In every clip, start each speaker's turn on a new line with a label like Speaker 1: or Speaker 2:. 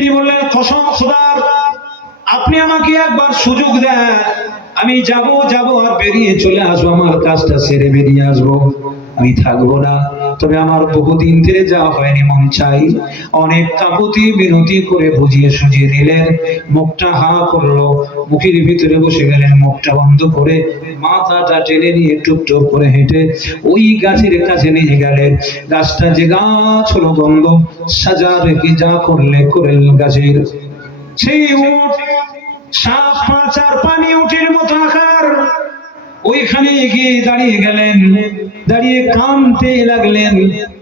Speaker 1: তিনি বললেন কসম খোদার আপনি আমাকে একবার সুযোগ দেন। আমি যাব যাব আর বেরিয়ে চলে আসব। আমার কাজটা সেরে বেরিয়ে আসব। আমি থাকব না। তবে আমার বহুদিন ধরে যাওয়া হয়নি মন চাই। অনেক কাকুতি বিনতি করে বুঝিয়ে সুঝিয়ে দিলেন মুখটা হা করল, মুখের ভিতরে বসে গেলেন, মুখটা বন্ধ করে মাথাটা টেনে নিয়ে টুকটুক করে হেঁটে ওই গাছের কাছে নিয়ে গেলেন। গাছটা যে গাছ হলো বন্ধ সাজা রেখে যা করলে করলেন গাছের। সেই উট সাপ পাঁচ পানি উটের মতো আকার। ওইখানে গিয়ে দাঁড়িয়ে গেলেন। দাঁড়িয়ে কামতে লাগলেন,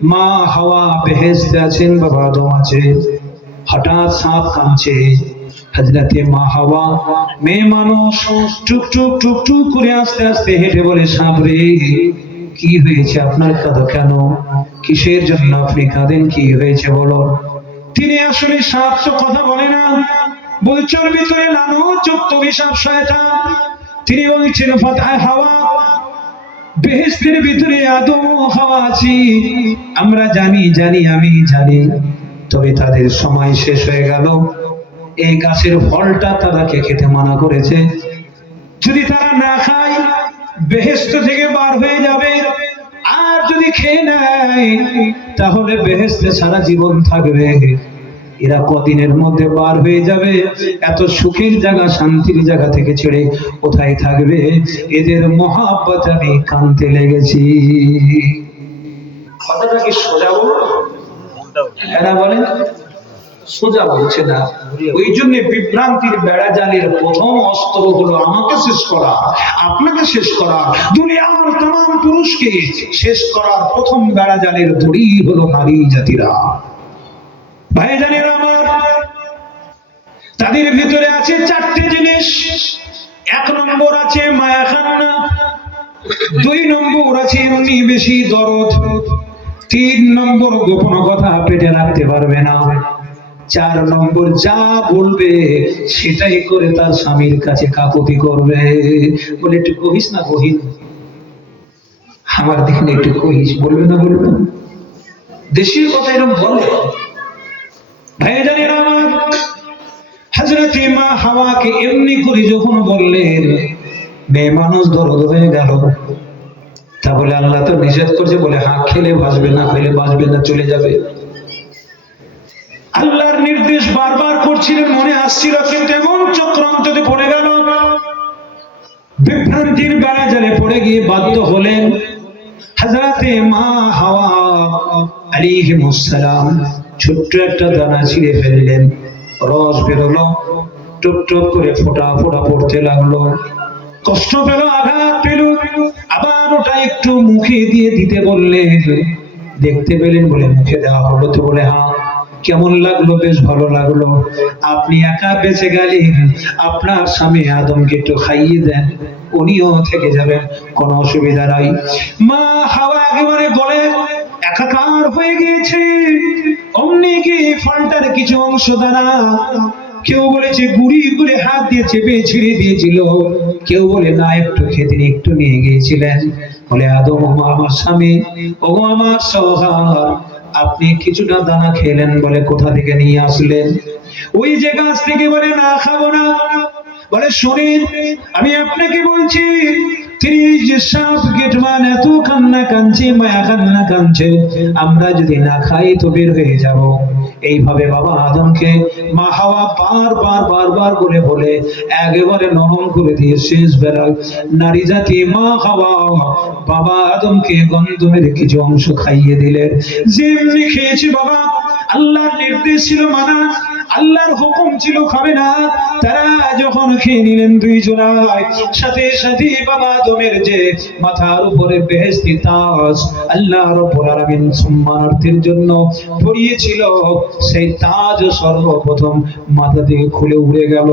Speaker 1: মা হাওয়া বেহেস্তে আছেন, বাবা আদম আছে। হঠাৎ সাপ কামছে হাজরাতে মা হাওয়া, মেয়ে মানুষ, টুক টুক টুক টুক করে আস্তে আস্তে হেঁটে বলে, সাপ রে, কি হয়েছে আপনার কাঁদো কেন? কিসের জন্য আপনি কাঁদেন? কি হয়েছে বলো? তিনি আসলে সাপ তো কথা বলে না। বলছর ভিতরে নানো যুক্ত অভিশাপ, শয়তান। তিনি বলছেন, ফাতায় হাওয়া বেহেস্তের ভিতরে আদম হাওয়া আছি। আমরা জানি জানি, আমি জানি। তবে তাদের সময় শেষ হয়ে গেল। এই গাছের ফলটা তারাকে খেতে মানা করেছে। যদি তারা না খায় বেহেস্ত থেকে বার হয়ে যাবে। আর যদি খেয়ে নেয়, তাহলে বেহেস্তে সারা জীবন থাকবে। এরা কদিনের মধ্যে বার হয়ে যাবে। এত সুখের জায়গা, শান্তির জায়গা থেকে ছেড়ে কোথায় থাকবে? এদের মহাব্বত আমি কানতে লেগেছি। কথাটা কি সোজা বলো? এরা বলেন। সোজা বলছে না। ওই জন্য বিভ্রান্তির বেড়া জালের প্রথম অস্ত্র হলো আমাকে শেষ করা, আপনাকে শেষ করা। দুনিয়ার তাম পুরুষকে শেষ করার প্রথম বেড়া জালের ধরি হলো নারী জাতিরা। ভাই তাদের ভিতরে আছে চারটে জিনিস। এক নম্বর আছে মায়া খান্না দুই নম্বর আছে এমনি বেশি দরদ, তিন নম্বর গোপন কথা পেটে রাখতে পারবে না। চার নম্বর যা বলবে সেটাই করে তার স্বামীর কাছে কাকুতি করবে। বলে, একটু কহিস না কহিস আমার দিকে একটু কহিস, বলবে না বলবে দেশীয় কথা এরকম বলে। ভাইজানেরা আমার হযরতে মা হাওয়াকে এমনি করে যখন বললেন, মেয়ে মানুষ দরদ হয়ে গেল। আল্লাহ তো নিষেধ করছে, বলে খেলে বাঁচবে না, খেলে বাঁচবে না, চলে যাবে। আল্লাহর নির্দেশ বারবার করছিলেন, মনে আসছিল, কিন্তু এমন চক্রান্ততে পড়ে গেল। বিভ্রান্তির বেড়া জালে পড়ে গিয়ে বাধ্য হলেন হাজরাতে মা হাওয়া আলাইহিমুসসালাম ছোট্ট একটা দানা ছিঁড়ে ফেললেন। রস বেরোলো টুক টুক করে ফোটা ফোটা পড়তে লাগল। কষ্ট পেল, আঘাত পেল, আবার ওটা একটু মুখে দিয়ে দিতে বললেন দেখতে পেলেন বলে মুখে দেওয়া হলো তো বলে হ্যাঁ কেমন লাগল, বেশ ভালো লাগল। আপনি একা বেঁচে গেলেন, আপনার স্বামী আদমকে একটু খাইয়ে দেন, উনিও থেকে যাবেন, কোনো অসুবিধা নাই। মা হাওয়া একেবারে বলে একাকার হয়ে গিয়েছে। অমনি কি ফলটার কিছু অংশ দ্বারা কেউ বলেছে, গুড়ি করে হাত দিয়ে চেপে ছিঁড়ে দিয়েছিল। কেউ বলে, না, একটু খেতে একটু নিয়ে গিয়েছিলেন। বলে, আদম আমার স্বামী। ও আমার সহার আপনি কিছুটা দানা খেলেন বলে কোথা থেকে নিয়ে আসলেন? ওই যে গাছ থেকে বলে, না, খাব না। বলে, শোনেন, আমি আপনাকে বলছি তিনি যে সাপ গেটমান এত কান্না কাঁদছে মায়া কান্না কাঁদছে, আমরা যদি না খাই তো বের হয়ে যাব। এইভাবে বাবা আদমকে মা হাওয়া বার বার বার বার করে বলে, একেবারে নরম করে দিয়ে শেষ বেলা নারী জাতি মা হাওয়া, বাবা আদমকে গন্ধমের কিছু অংশ খাইয়ে দিলেন। যেমনি খেয়েছে বাবা, আল্লাহর নির্দেশ ছিল মানা। আল্লাহর হুকুম ছিল খাবে না। তারা যখন খেয়ে নিলেন দুই জনায় সাথে সাথে বাবা আদমের যে মাথার উপরে বেহেশতি তাজ আল্লাহ রাব্বুল আলামিন সম্মানার্থের জন্য পরিয়েছিল, সেই তাজ সর্বপ্রথম মাথা থেকে খুলে উড়ে গেল।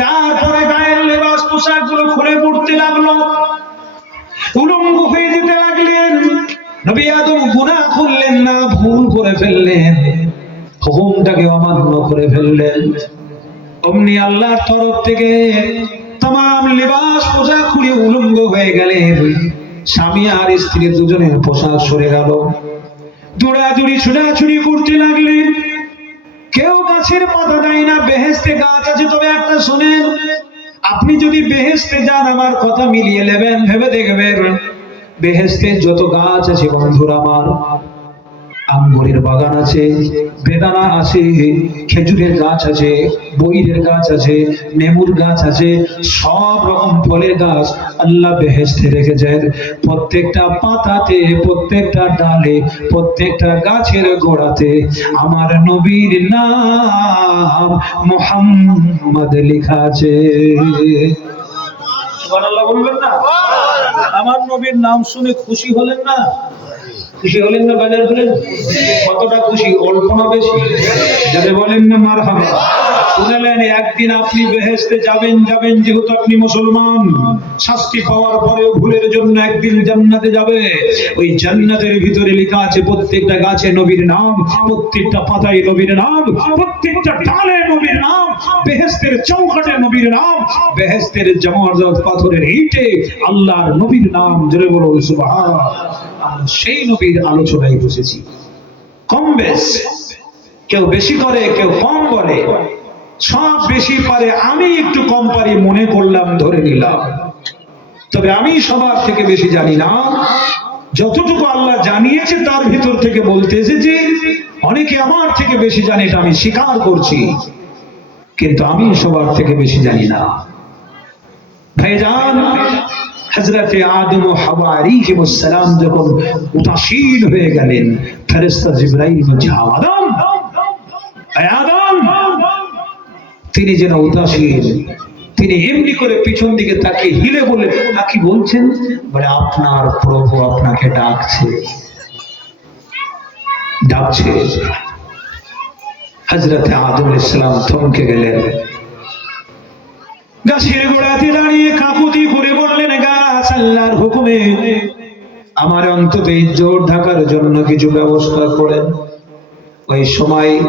Speaker 1: তারপরে গায়ের লেবাস পোশাকগুলো খুলে পড়তে লাগল। উলঙ্গ হয়ে যেতে লাগলেন। নবী আদম গুনাহ করলেন না, ভুল করে ফেললেন। হুকুমটাকে অমান্য করে ফেললেন। অমনি আল্লাহর তরফ থেকে তাম লেবাস, পোশাক খুলে উলঙ্গ হয়ে গেলেন। স্বামী আর স্ত্রী দুজনের পোশাক সরে গেল। দৌড়াদৌড়ি ছোড়াছুড়ি করতে লাগলেন। কেউ গাছের পাতা দেয় না বেহেস্তে গাছ আছে। তবে একটা শোনেন, আপনি যদি বেহেস্তে যান, আমার কথা মিলিয়ে নেবেন, ভেবে দেখবেন। বেহেস্তে যত গাছ আছে বন্ধুর আমার, আঙ্গুরের বাগান আছে, বেদানা আছে, খেজুরের গাছ আছে বইরের গাছ আছে, নেমুর গাছ আছে, সব রকম ফলের গাছ আল্লাহ বেহেস্তে রেখেছেন। প্রত্যেকটা পাতাতে, প্রত্যেকটা ডালে, প্রত্যেকটা গাছের গোড়াতে আমার নবীর নাম মোহাম্মদ লেখা আছে। আমার নবীর নাম শুনে খুশি হলেন না? খুশি হলেন না বাজার হলেন কতটা খুশি? অল্প না বেশি? যাতে বলেন না মার হাবা শুনলেন একদিন আপনি বেহেস্তে যাবেন যাবেন যেহেতু আপনি মুসলমান। শাস্তি পাওয়ার পরেও ভুলের জন্য একদিন জান্নাতে যাবে। ওই জান্নাতের ভিতরে লেখা আছে, প্রত্যেকটা গাছে নবীর নাম, প্রত্যেকটা পাতায় নবীর নাম, প্রত্যেকটা ডালে নবীর নাম বেহেস্তের চৌকাটে নবীর নাম বেহেস্তের পাথরের ইটে আল্লাহর নবীর নাম জোরে বলো আমরা সেই নবীর আলোচনায় বসেছি। কম বেশ। কেউ বেশি করে, কেউ কম করে। সব বেশি পারে, আমি একটু কম পারি, মনে করলাম, ধরে নিলাম। তবে আমি সবার থেকে বেশি জানি না। যতটুকু আল্লাহ জানিয়েছে, তার ভিতর থেকে বলতে এসেছি, অনেকে আমার থেকে বেশি জানে, এটা আমি স্বীকার করছি। কিন্তু আমি সবার থেকে বেশি জানি না। ভাইজান হজরতে আদম ও হাওয়া যখন উদাসীন হয়ে গেলেন, ফেরেশতা জিবরাইল বলছে, আদম আদম! তিনি যেন উদাসীন তিনি এমনি করে পিছন দিকে তাকে হিলে বলে কি বলছেন? বলে, আপনার প্রভু আপনাকে ডাকছে। ডাকছে। হজরতে আদম ইসলাম থমকে গেলেন। গাছের গোড়াতে দাঁড়িয়ে কাকুতি করে বললেন গাছ আল্লাহর হুকুমে আমার অন্তত জোর ঢাকার জন্য কিছু ব্যবস্থা করেন। ওই সময়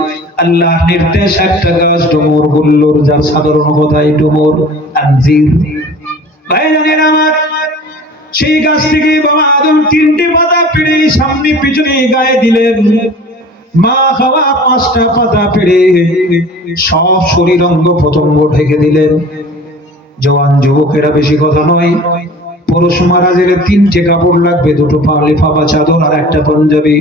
Speaker 1: আল্লাহর নির্দেশ, একটা গাছ ডুমুর গুল্লুর যার সাধারণ কথাই ডুমুর আনজির ভাই জানেন আমার, সেই গাছ থেকে বাবা আদম তিনটে পাতা পেড়ে সামনে পিছনে গায়ে দিলেন। মা খাওয়া পাঁচটা পাতা পেড়ে সব শরীর অঙ্গ প্রতঙ্গ ঢেকে দিলেন। জওয়ান যুবকেরা বেশি কথা নয়, পুরুষ মারা গেলে তিনটে কাপড় লাগবে, দুটো পা লিফাফা চাদর আর একটা পাঞ্জাবি।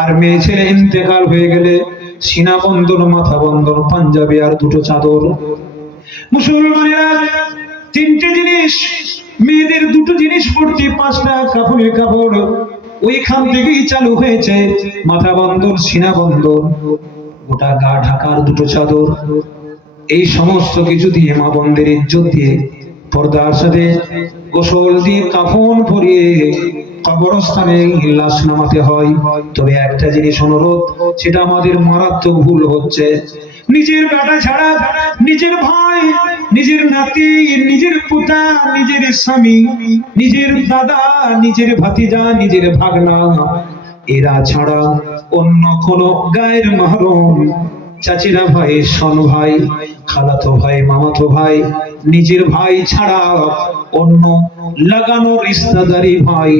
Speaker 1: আর মেয়ে ছেলে ইন্তেকাল হয়ে গেলে সিনা বন্ধন মাথা বন্ধন পাঞ্জাবি আর দুটো চাদর। মুসলমানেরা তিনটে জিনিস, মেয়েদের দুটো জিনিস পড়তে পাঁচটা কাপড়ের কাপড়। ওইখান থেকেই চালু হয়েছে মাথা বন্ধন সিনা বন্ধন গোটা গা ঢাকার দুটো চাদর। এই সমস্ত কিছু দিয়ে মা বন্ধের ইজ্জত দিয়ে পর্দার সাথে গোসল দিয়ে কাফন পরিয়ে কবরস্থানে লাশ নামাতে হয়। তবে একটা জিনিস অনুরোধ, সেটা আমাদের মারাত্মক ভুল হচ্ছে। নিজের বেটা ছাড়া, নিজের ভাই, নিজের নাতি, নিজের পুতা, নিজের স্বামী, নিজের দাদা, নিজের ভাতিজা, নিজের ভাগনা, এরা ছাড়া অন্য কোনো গায়ের মাহরম চাচিরা ভাই, সন ভাই, খালাতো ভাই, মামাতো ভাই, নিজের ভাই ছাড়া অন্য লাগানো রিস্তাদারি ভাই,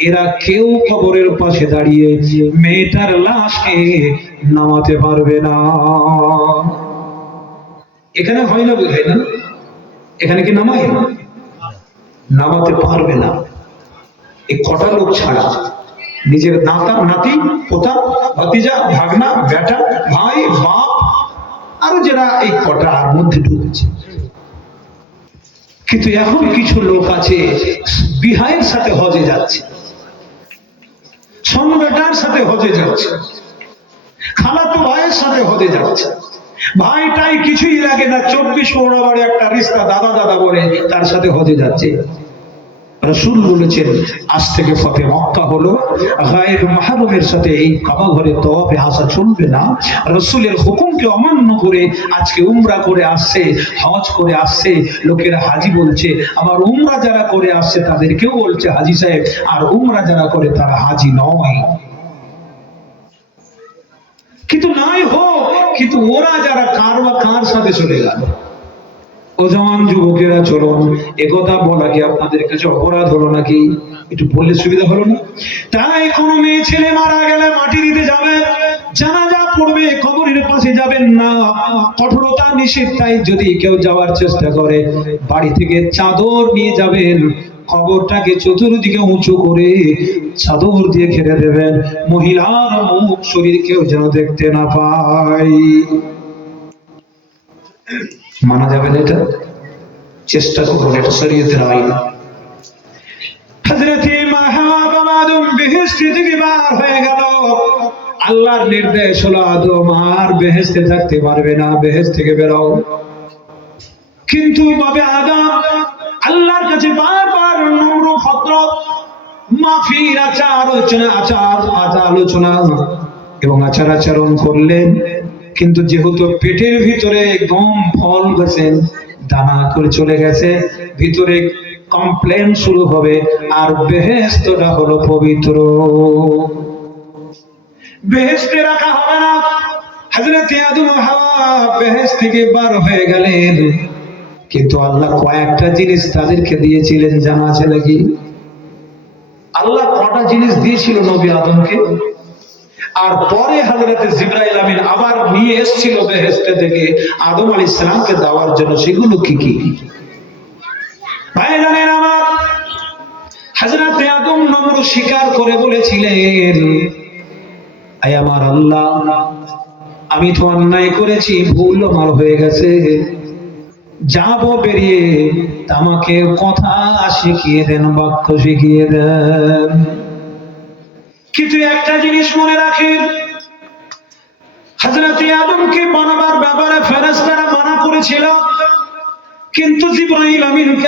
Speaker 1: এরা কেউ কবরের পাশে দাঁড়িয়ে মেয়েটার লাশকে নামাতে পারবে না। এখানে হয় না বোঝাই না? এখানে কি নামায়? নামাতে পারবে না। এই কটা লোক ছাড়া নিজের নাতা, নাতি, পোতা, ভাতিজা, ভাগনা বেটা ভাই, বাপ, আরও যারা এই কটা আর মধ্যে ঢুকেছে। কিন্তু এখন কিছু লোক আছে, বিহাইয়ের সাথে হজে যাচ্ছে সন বেটার সাথে হজে যাচ্ছে, খালাতো ভাইয়ের সাথে হজে যাচ্ছে। ভাইটাই কিছুই লাগে না, চব্বিশ পনেরো বারে একটা রিস্তা দাদা দাদা বলে তার সাথে হজে যাচ্ছে। রসুল বলেছেন, আজ থেকে ফতে মক্কা হলো। গায়ের মাহরুমের সাথে এই কাবা ঘরে আসা চলবে না। রসুলের হুকুমকে অমান্য করে আজকে উমরা করে আসছে, হজ করে আসছে। লোকেরা হাজি বলছে আবার উমরা যারা করে আসছে, তাদেরকেও বলছে হাজি সাহেব, আর উমরা যারা করে, তারা হাজি নয়। কিন্তু নাই হোক, কিন্তু ওরা যারা কার বা কার সাথে চলে গেল? ও যুবকেরা, চলুন একথা বলা কি আপনাদের কাছে অপরাধ হলো নাকি? একটু বললে সুবিধা হলো না? তাই কোনো মেয়ে ছেলে মারা গেলে মাটি দিতে যাবে, জানাজা পড়বে, কবরের পাশে যাবেন না। কঠোরতা নিষেধ, তাই যদি কেউ যাওয়ার চেষ্টা করে, বাড়ি থেকে চাদর নিয়ে যাবেন, কবরটাকে চতুর্দিকে উঁচু করে চাদর দিয়ে ঘিরে দেবেন। মহিলার মুখ, শরীর কেউ যেন দেখতে না পায়। মানা যাবে না এটা? চেষ্টা করুন এটা শরীয়তের আইন মাহবুব আদম থেকে বার হয়ে গেল। আল্লাহর নির্দেশ হলো, আদম আর বেহেশতে থাকতে পারবে না বেহেশত থেকে বেরো। কিন্তু বাবে আদম আল্লাহর কাছে বারবার নম্র মাফির আচার আলোচনা আচার আচার আলোচনা এবং আচার আচরণ করলেন। কিন্তু যেহেতু পেটের ভিতরে গম, ফল গেছেন দানা করে চলে গেছে, ভিতরে কমপ্লেন শুরু হবে, আর বেহেস্তটা হলো পবিত্র। বেহেস্তে রাখা হবে না। আদম হাওয়া থেকে বার হয়ে গেলেন। কিন্তু আল্লাহ কয়েকটা জিনিস তাদেরকে দিয়েছিলেন, জানা আছে নাকি? আল্লাহ কটা জিনিস দিয়েছিল নবী আদমকে? আর পরে হযরত জিবরাইল আমিন আবার নিয়ে এসেছিল বেহেশতে থেকে আদম আলী সালামকে দেওয়ার জন্য, সেগুলো কি কি? ভাই জানেন আদম নম্র স্বীকার করে বলেছিলেন, আয় আমার আল্লাহ, আমি তো অন্যায় করেছি, ভুল আমার হয়ে গেছে। যাব বেরিয়ে, আমাকে কথা শিখিয়ে দেন, বাক্য শিখিয়ে দেন। কিন্তু একটা জিনিস মনে রাখেন, হযরত আদমকে বানাবার ব্যাপারে ফেরেস্তারা মানা করেছিল, কিন্তু জিবরাইল আমিনকে